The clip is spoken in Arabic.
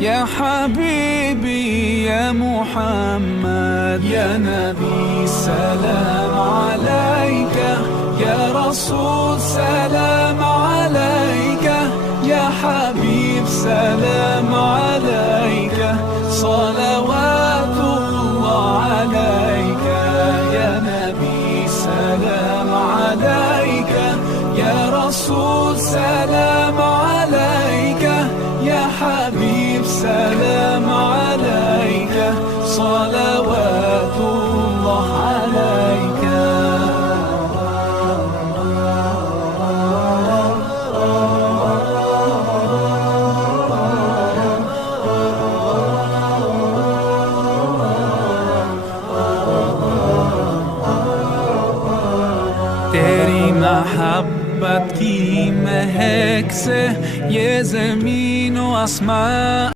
يا حبيبي يا محمد يا نبي سلام عليك يا رسول سلام عليك يا حبيب سلام عليك صلوات الله عليك يا نبي سلام عليك يا رسول سلام عليك يا حبيب سلام عليك صلوات الله عليك तेरी मोहब्बत की महक से ये ज़मीन व आसमां